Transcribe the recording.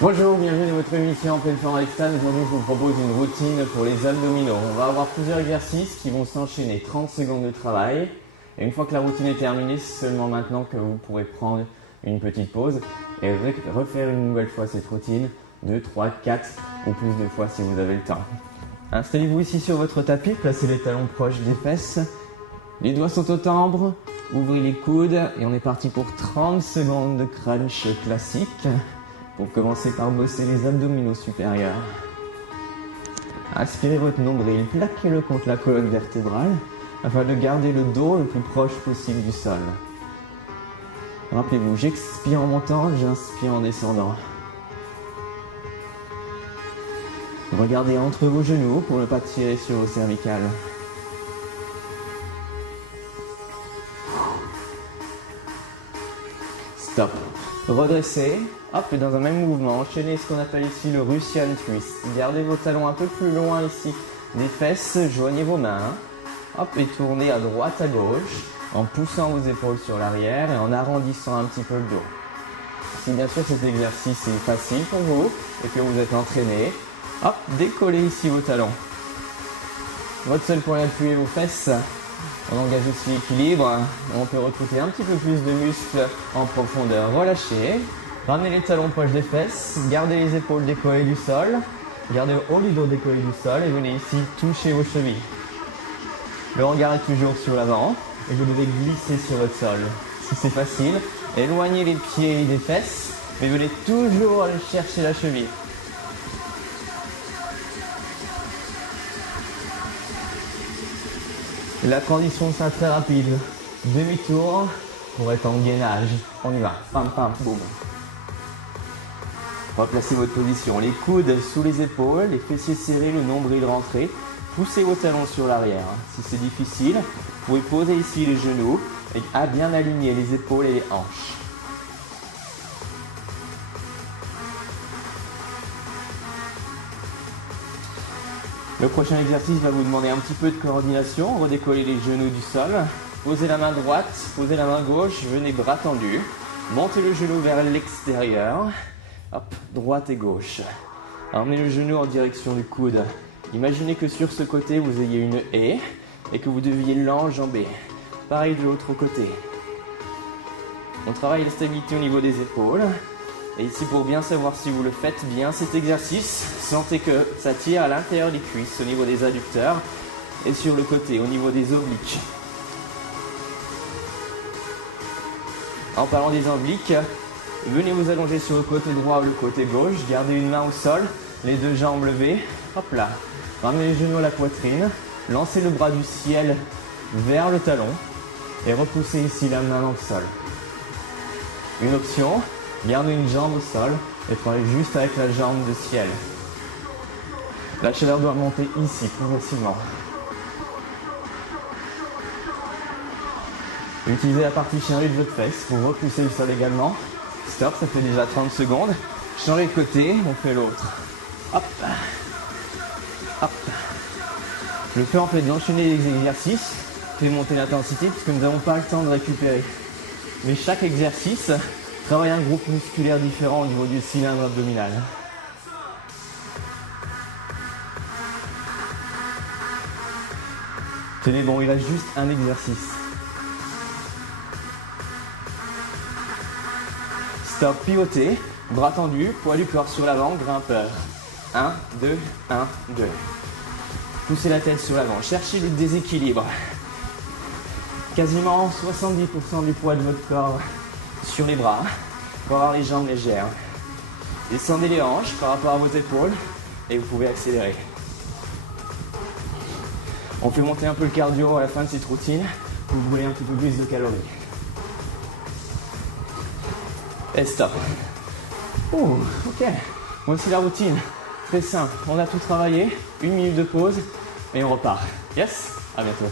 Bonjour, bienvenue dans votre émission en pleine forme avec Stan. Aujourd'hui, je vous propose une routine pour les abdominaux. On va avoir plusieurs exercices qui vont s'enchaîner, 30 secondes de travail. Et une fois que la routine est terminée, c'est seulement maintenant que vous pourrez prendre une petite pause et refaire une nouvelle fois cette routine 2, 3, 4 ou plus de fois si vous avez le temps. Installez-vous ici sur votre tapis, placez les talons proches des fesses. Les doigts sont au timbre, ouvrez les coudes et on est parti pour 30 secondes de crunch classique. Pour commencer par bosser les abdominaux supérieurs. Aspirez votre nombril, plaquez-le contre la colonne vertébrale afin de garder le dos le plus proche possible du sol. Rappelez-vous, j'expire en montant, j'inspire en descendant. Regardez entre vos genoux pour ne pas tirer sur vos cervicales. Stop. Redressez. Hop, et dans un même mouvement, enchaînez ce qu'on appelle ici le Russian twist. Gardez vos talons un peu plus loin ici des fesses, joignez vos mains. Hop, et tournez à droite, à gauche, en poussant vos épaules sur l'arrière et en arrondissant un petit peu le dos. Si bien sûr cet exercice est facile pour vous et que vous êtes entraîné, hop, décollez ici vos talons. Votre seul point d'appui est vos fesses. On engage aussi l'équilibre. On peut recruter un petit peu plus de muscles en profondeur. Relâchez. Ramenez les talons proches des fesses, gardez les épaules décollées du sol, gardez le haut du dos décollé du sol et venez ici toucher vos chevilles. Le regard est toujours sur l'avant et vous devez glisser sur votre sol. Si c'est facile, éloignez les pieds des fesses mais venez toujours aller chercher la cheville. La transition sera très rapide. Demi-tour pour être en gainage. On y va. Pam, pam, boum. Replacez votre position, les coudes sous les épaules, les fessiers serrés, le nombril rentré. Poussez vos talons sur l'arrière. Si c'est difficile, vous pouvez poser ici les genoux et bien aligner les épaules et les hanches. Le prochain exercice va vous demander un petit peu de coordination. Redécollez les genoux du sol. Posez la main droite, posez la main gauche, venez bras tendus. Montez le genou vers l'extérieur. Hop, droite et gauche. Emmenez le genou en direction du coude. Imaginez que sur ce côté, vous ayez une haie et que vous deviez l'enjamber. Pareil de l'autre côté. On travaille la stabilité au niveau des épaules. Et ici, pour bien savoir si vous le faites bien, cet exercice, sentez que ça tire à l'intérieur des cuisses, au niveau des adducteurs et sur le côté, au niveau des obliques. En parlant des obliques, venez vous allonger sur le côté droit ou le côté gauche, gardez une main au sol, les deux jambes levées, hop là. Ramenez les genoux à la poitrine, lancez le bras du ciel vers le talon et repoussez ici la main dans le sol. Une option, gardez une jambe au sol et travaillez juste avec la jambe de ciel. La chaleur doit monter ici progressivement. Utilisez la partie charnue de votre fesse pour repousser le sol également. Stop, ça fait déjà 30 secondes. Changez de côté, on fait l'autre. Hop, hop. Le fait en fait d'enchaîner les exercices fait monter l'intensité puisque nous n'avons pas le temps de récupérer. Mais chaque exercice travaille un groupe musculaire différent au niveau du cylindre abdominal. Tenez bon, il reste juste un exercice. Stop, pivotez, bras tendus, poids du corps sur l'avant, grimpeur. 1, 2, 1, 2. Poussez la tête sur l'avant, cherchez le déséquilibre. Quasiment 70% du poids de votre corps sur les bras pour avoir les jambes légères. Descendez les hanches par rapport à vos épaules et vous pouvez accélérer. On fait monter un peu le cardio à la fin de cette routine pour brûler un petit peu plus de calories. Et stop. Ouh, ok. Voici la routine. Très simple. On a tout travaillé. 1 minute de pause et on repart. Yes? À bientôt.